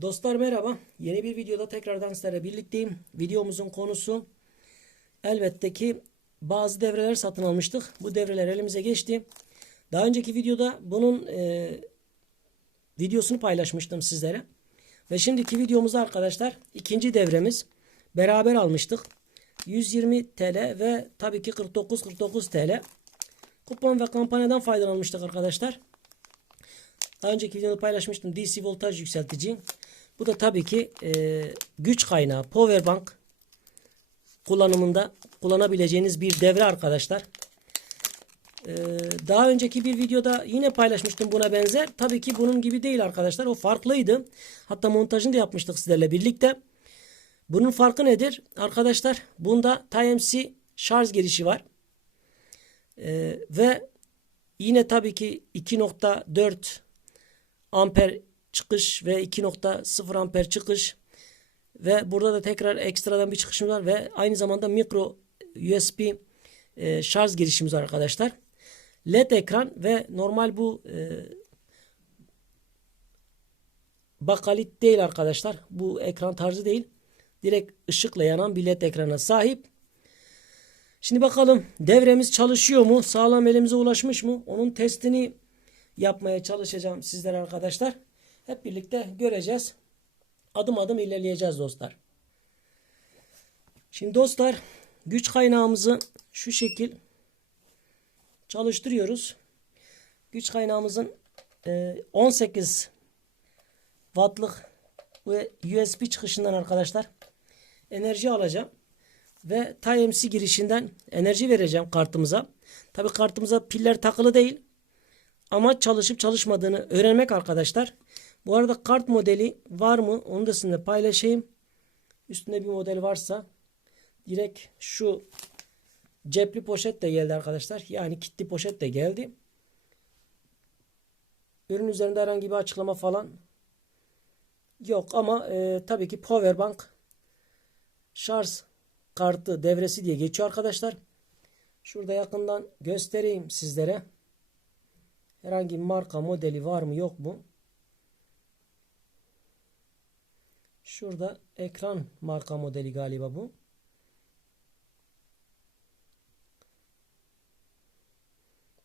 Dostlar merhaba. Yeni bir videoda tekrardan sizlerle birlikteyim. Videomuzun konusu elbette ki bazı devreler satın almıştık. Bu devreler elimize geçti. Daha önceki videoda bunun e, videosunu paylaşmıştım sizlere. Ve şimdiki videomuzda arkadaşlar ikinci devremiz beraber almıştık. 120 TL ve tabii ki 49-49 TL. Kupon ve kampanyadan faydalanmıştık arkadaşlar. Daha önceki videoda paylaşmıştım DC voltaj yükseltici. Bu da tabii ki e, güç kaynağı power bank kullanımında kullanabileceğiniz bir devre arkadaşlar. E, daha önceki bir videoda yine paylaşmıştım buna benzer. Tabii ki bunun gibi değil arkadaşlar. O farklıydı. Hatta montajını da yapmıştık sizlerle birlikte. Bunun farkı nedir? Arkadaşlar bunda Type-C şarj girişi var. E, ve yine tabii ki 2.4 amper çıkış ve 2.0 amper çıkış ve burada da tekrar ekstradan bir çıkışımız var ve aynı zamanda mikro USB e, şarj girişimiz var arkadaşlar. LED ekran ve normal bu e, bakalit değil arkadaşlar. Bu ekran tarzı değil. Direkt ışıkla yanan bir LED ekrana sahip. Şimdi bakalım devremiz çalışıyor mu? Sağlam elimize ulaşmış mı? Onun testini yapmaya çalışacağım sizlere arkadaşlar. Hep birlikte göreceğiz. Adım adım ilerleyeceğiz dostlar. Şimdi dostlar güç kaynağımızı şu şekil çalıştırıyoruz. Güç kaynağımızın 18 wattlık ve USB çıkışından arkadaşlar enerji alacağım. Ve Type-C girişinden enerji vereceğim kartımıza. Tabi kartımıza piller takılı değil. Ama çalışıp çalışmadığını öğrenmek arkadaşlar. Bu arada kart modeli var mı? Onu da sizinle paylaşayım. Üstünde bir model varsa direkt şu cepli poşet de geldi arkadaşlar. Yani kitli poşet de geldi. Ürün üzerinde herhangi bir açıklama falan yok ama e, tabii ki powerbank şarj kartı devresi diye geçiyor arkadaşlar. Şurada yakından göstereyim sizlere. Herhangi marka modeli var mı yok mu? Şurada ekran marka modeli galiba bu.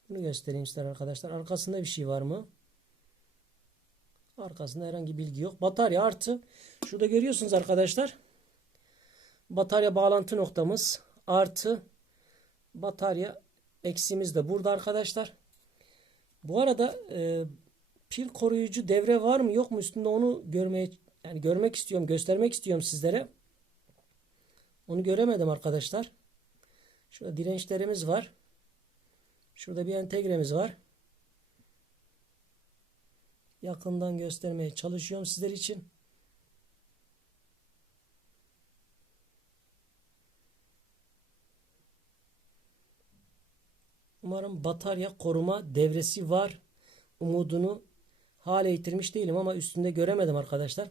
Bunu göstereyim size arkadaşlar. Arkasında bir şey var mı? Arkasında herhangi bilgi yok. Batarya artı. Şurada görüyorsunuz arkadaşlar. Batarya bağlantı noktamız artı batarya eksimiz de burada arkadaşlar. Bu arada e, pil koruyucu devre var mı yok mu üstünde onu görmeye yani görmek istiyorum, göstermek istiyorum sizlere. Onu göremedim arkadaşlar. Şurada dirençlerimiz var. Şurada bir entegremiz var. Yakından göstermeye çalışıyorum sizler için. Umarım batarya koruma devresi var. Umudunu hale yitirmiş değilim ama üstünde göremedim arkadaşlar.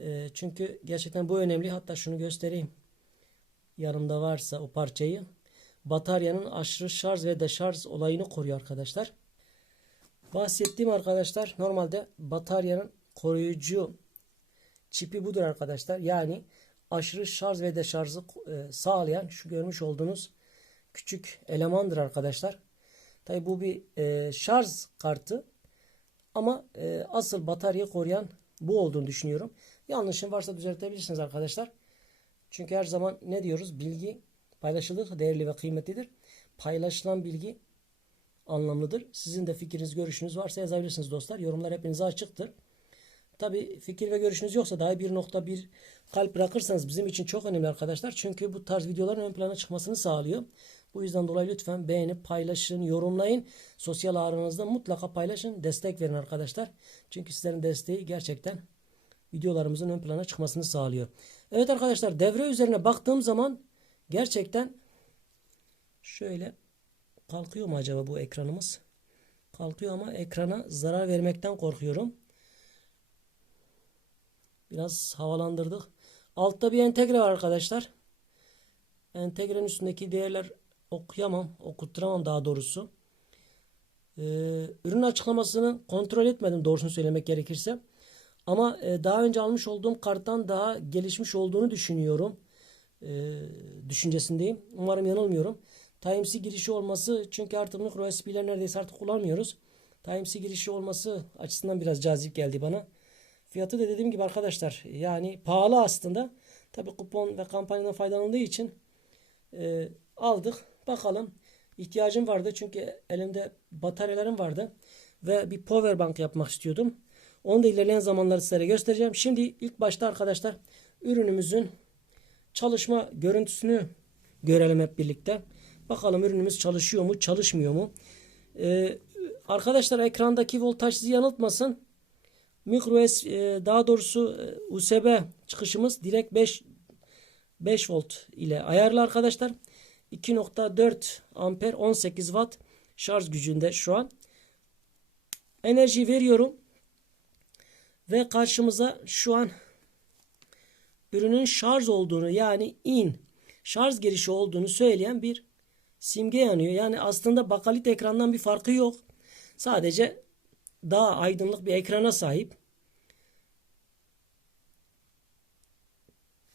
E, çünkü gerçekten bu önemli. Hatta şunu göstereyim. Yanımda varsa o parçayı. Bataryanın aşırı şarj ve deşarj olayını koruyor arkadaşlar. Bahsettiğim arkadaşlar normalde bataryanın koruyucu çipi budur arkadaşlar. Yani aşırı şarj ve deşarjı e, sağlayan şu görmüş olduğunuz küçük elemandır arkadaşlar. Tabi bu bir e, şarj kartı ama e, asıl batarya koruyan bu olduğunu düşünüyorum. Yanlışım varsa düzeltebilirsiniz arkadaşlar. Çünkü her zaman ne diyoruz? Bilgi paylaşılır, değerli ve kıymetlidir. Paylaşılan bilgi anlamlıdır. Sizin de fikriniz, görüşünüz varsa yazabilirsiniz dostlar. Yorumlar hepinize açıktır. Tabi fikir ve görüşünüz yoksa daha bir nokta bir kalp bırakırsanız bizim için çok önemli arkadaşlar. Çünkü bu tarz videoların ön plana çıkmasını sağlıyor. Bu yüzden dolayı lütfen beğenip paylaşın, yorumlayın. Sosyal ağlarınızda mutlaka paylaşın, destek verin arkadaşlar. Çünkü sizlerin desteği gerçekten videolarımızın ön plana çıkmasını sağlıyor. Evet arkadaşlar devre üzerine baktığım zaman gerçekten şöyle kalkıyor mu acaba bu ekranımız? Kalkıyor ama ekrana zarar vermekten korkuyorum. Biraz havalandırdık. Altta bir entegre var arkadaşlar. Entegrenin üstündeki değerler okuyamam, okutturamam daha doğrusu. Ee, ürün açıklamasını kontrol etmedim doğrusunu söylemek gerekirse. Ama e, daha önce almış olduğum karttan daha gelişmiş olduğunu düşünüyorum. E, düşüncesindeyim. Umarım yanılmıyorum. Type-C girişi olması çünkü artık micro USB'ler neredeyse artık kullanmıyoruz. Type-C girişi olması açısından biraz cazip geldi bana. Fiyatı da dediğim gibi arkadaşlar yani pahalı aslında. Tabi kupon ve kampanyadan faydalandığı için e, aldık. Bakalım. İhtiyacım vardı çünkü elimde bataryalarım vardı. Ve bir power bank yapmak istiyordum. Onu da ilerleyen zamanları sizlere göstereceğim. Şimdi ilk başta arkadaşlar ürünümüzün çalışma görüntüsünü görelim hep birlikte. Bakalım ürünümüz çalışıyor mu, çalışmıyor mu? Ee, arkadaşlar ekrandaki voltaj sizi yanıltmasın. Micro S, e, daha doğrusu e, USB çıkışımız direkt 5 5 volt ile ayarlı arkadaşlar. 2.4 amper 18 watt şarj gücünde şu an. Enerji veriyorum. Ve karşımıza şu an ürünün şarj olduğunu yani in şarj girişi olduğunu söyleyen bir simge yanıyor. Yani aslında bakalit ekrandan bir farkı yok. Sadece daha aydınlık bir ekrana sahip.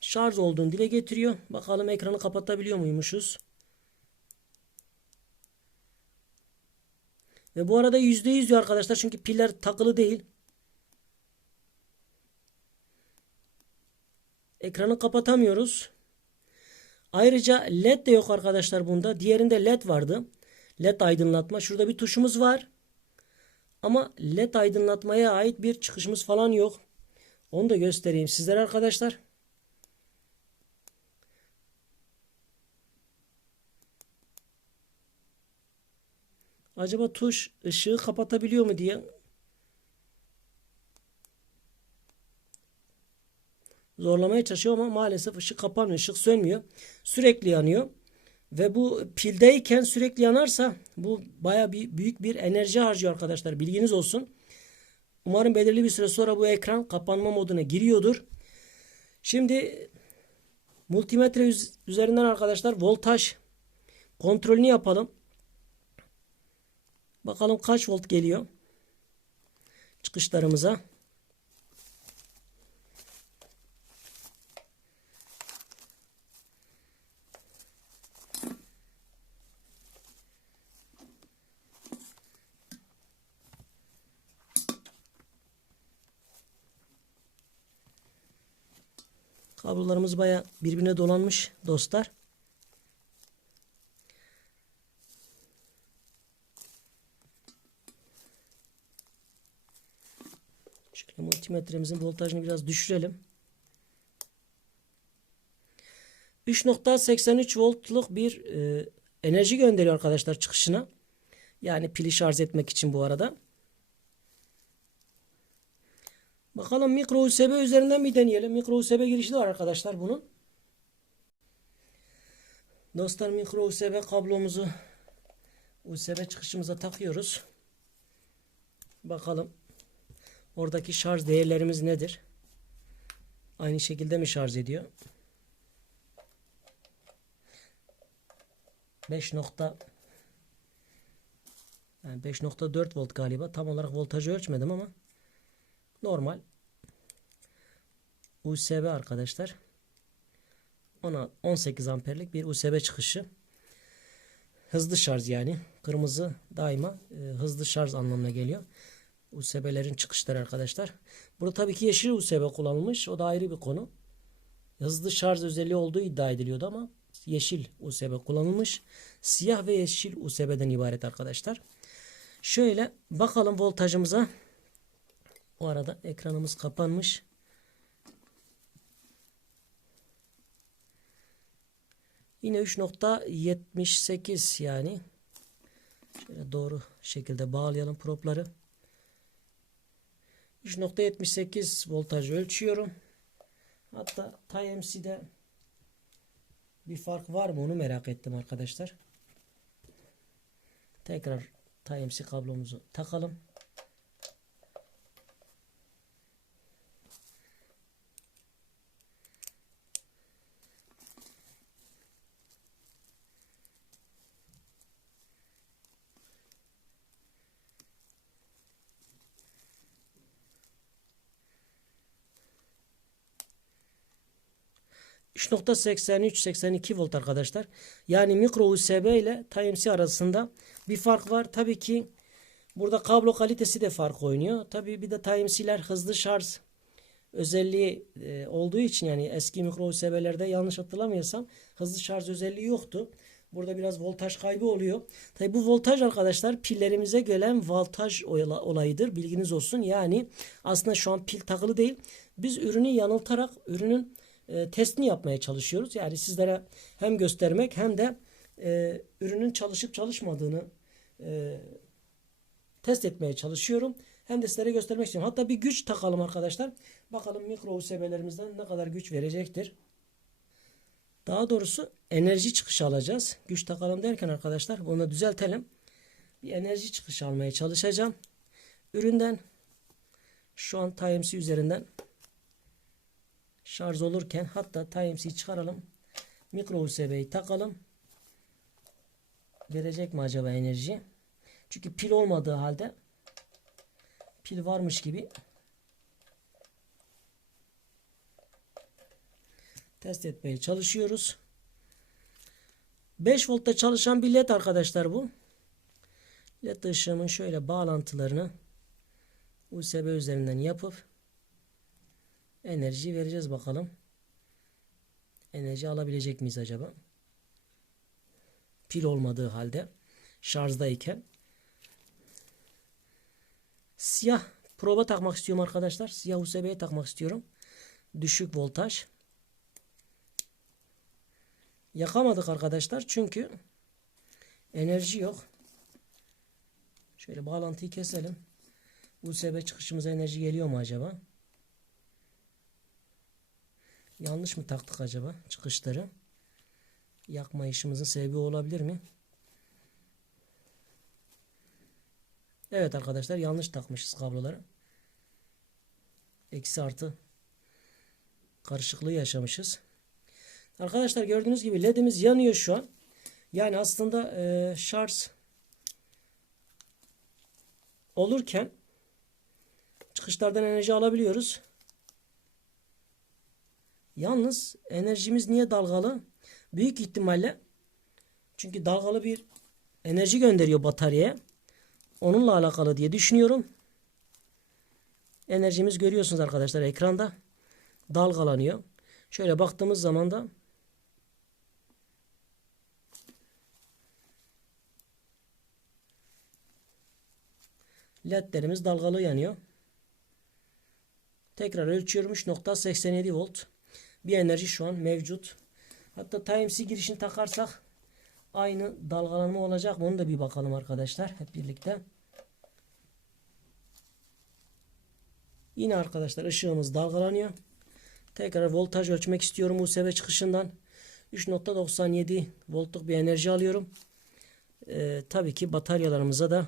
Şarj olduğunu dile getiriyor. Bakalım ekranı kapatabiliyor muymuşuz? Ve bu arada %100 diyor arkadaşlar. Çünkü piller takılı değil. Ekranı kapatamıyoruz. Ayrıca led de yok arkadaşlar bunda. Diğerinde led vardı. Led aydınlatma. Şurada bir tuşumuz var. Ama led aydınlatmaya ait bir çıkışımız falan yok. Onu da göstereyim sizlere arkadaşlar. Acaba tuş ışığı kapatabiliyor mu diye zorlamaya çalışıyor ama maalesef ışık kapanmıyor. Işık sönmüyor. Sürekli yanıyor. Ve bu pildeyken sürekli yanarsa bu baya bir büyük bir enerji harcıyor arkadaşlar. Bilginiz olsun. Umarım belirli bir süre sonra bu ekran kapanma moduna giriyordur. Şimdi multimetre üzerinden arkadaşlar voltaj kontrolünü yapalım. Bakalım kaç volt geliyor çıkışlarımıza. Kablolarımız baya birbirine dolanmış dostlar. Şöyle multimetremizin voltajını biraz düşürelim. 3.83 voltluk bir e, enerji gönderiyor arkadaşlar çıkışına. Yani pili şarj etmek için bu arada. Bakalım mikro USB üzerinden bir deneyelim. Mikro USB girişi de var arkadaşlar bunun. Dostlar mikro USB kablomuzu USB çıkışımıza takıyoruz. Bakalım oradaki şarj değerlerimiz nedir? Aynı şekilde mi şarj ediyor? 5 nokta yani 5.4 volt galiba. Tam olarak voltajı ölçmedim ama normal USB arkadaşlar. Ona 18 amperlik bir USB çıkışı. Hızlı şarj yani. Kırmızı daima e, hızlı şarj anlamına geliyor. USB'lerin çıkışları arkadaşlar. Burada tabii ki yeşil USB kullanılmış. O da ayrı bir konu. Hızlı şarj özelliği olduğu iddia ediliyordu ama yeşil USB kullanılmış. Siyah ve yeşil USB'den ibaret arkadaşlar. Şöyle bakalım voltajımıza. O arada ekranımız kapanmış. Yine 3.78 yani. Şöyle doğru şekilde bağlayalım propları. 3.78 voltaj ölçüyorum. Hatta TMC'de bir fark var mı onu merak ettim arkadaşlar. Tekrar TMC kablomuzu takalım. 3.83-82 volt arkadaşlar. Yani mikro USB ile Type-C arasında bir fark var. Tabii ki burada kablo kalitesi de fark oynuyor. Tabii bir de Type-C'ler hızlı şarj özelliği e, olduğu için yani eski mikro USB'lerde yanlış hatırlamıyorsam hızlı şarj özelliği yoktu. Burada biraz voltaj kaybı oluyor. Tabi bu voltaj arkadaşlar pillerimize gelen voltaj ola- olayıdır. Bilginiz olsun. Yani aslında şu an pil takılı değil. Biz ürünü yanıltarak ürünün e, testini yapmaya çalışıyoruz. Yani sizlere hem göstermek hem de e, ürünün çalışıp çalışmadığını e, test etmeye çalışıyorum. Hem de sizlere göstermek istiyorum. Hatta bir güç takalım arkadaşlar. Bakalım mikro USB'lerimizden ne kadar güç verecektir. Daha doğrusu enerji çıkışı alacağız. Güç takalım derken arkadaşlar bunu düzeltelim. Bir enerji çıkışı almaya çalışacağım. Üründen şu an Type-C üzerinden şarj olurken hatta Type-C'yi çıkaralım. Mikro USB'yi takalım. Verecek mi acaba enerji? Çünkü pil olmadığı halde pil varmış gibi test etmeye çalışıyoruz. 5 voltta çalışan bir led arkadaşlar bu. Led ışığımın şöyle bağlantılarını USB üzerinden yapıp enerji vereceğiz bakalım. Enerji alabilecek miyiz acaba? Pil olmadığı halde şarjdayken siyah proba takmak istiyorum arkadaşlar. Siyah USB'ye takmak istiyorum. Düşük voltaj. Yakamadık arkadaşlar çünkü enerji yok. Şöyle bağlantıyı keselim. USB çıkışımıza enerji geliyor mu acaba? Yanlış mı taktık acaba çıkışları? Yakma işimizin sebebi olabilir mi? Evet arkadaşlar yanlış takmışız kabloları. Eksi artı karışıklığı yaşamışız. Arkadaşlar gördüğünüz gibi ledimiz yanıyor şu an. Yani aslında e, şarj olurken çıkışlardan enerji alabiliyoruz. Yalnız enerjimiz niye dalgalı? Büyük ihtimalle çünkü dalgalı bir enerji gönderiyor bataryaya. Onunla alakalı diye düşünüyorum. Enerjimiz görüyorsunuz arkadaşlar ekranda dalgalanıyor. Şöyle baktığımız zaman da ledlerimiz dalgalı yanıyor. Tekrar ölçüyorum 3.87 volt. Bir enerji şu an mevcut. Hatta Type-C girişini takarsak aynı dalgalanma olacak? Onu da bir bakalım arkadaşlar hep birlikte. Yine arkadaşlar ışığımız dalgalanıyor. Tekrar voltaj ölçmek istiyorum USB çıkışından. 3.97 voltluk bir enerji alıyorum. Ee, tabii ki bataryalarımıza da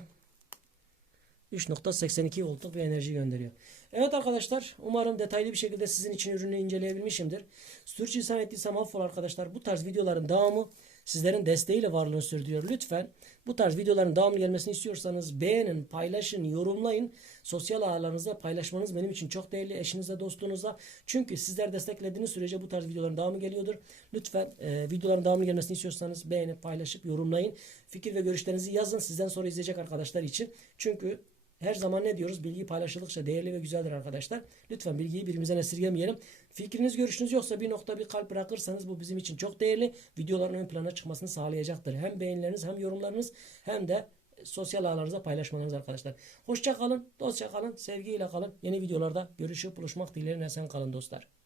3.82 voltluk bir enerji gönderiyor. Evet arkadaşlar umarım detaylı bir şekilde sizin için ürünü inceleyebilmişimdir. Sürçülisan ettiysem affola arkadaşlar. Bu tarz videoların devamı sizlerin desteğiyle varlığını sürdürüyor. Lütfen bu tarz videoların devamlı gelmesini istiyorsanız beğenin, paylaşın, yorumlayın. Sosyal ağlarınızda paylaşmanız benim için çok değerli. Eşinizle, dostunuzla. Çünkü sizler desteklediğiniz sürece bu tarz videoların devamı geliyordur. Lütfen e, videoların devamlı gelmesini istiyorsanız beğenip, paylaşıp, yorumlayın. Fikir ve görüşlerinizi yazın sizden sonra izleyecek arkadaşlar için. Çünkü her zaman ne diyoruz? Bilgi paylaşıldıkça değerli ve güzeldir arkadaşlar. Lütfen bilgiyi birbirimizden esirgemeyelim. Fikriniz, görüşünüz yoksa bir nokta bir kalp bırakırsanız bu bizim için çok değerli. Videoların ön plana çıkmasını sağlayacaktır. Hem beğenileriniz hem yorumlarınız hem de sosyal ağlarınıza paylaşmanız arkadaşlar. Hoşça kalın, dostça kalın, sevgiyle kalın. Yeni videolarda görüşüp buluşmak dileğiyle sen kalın dostlar.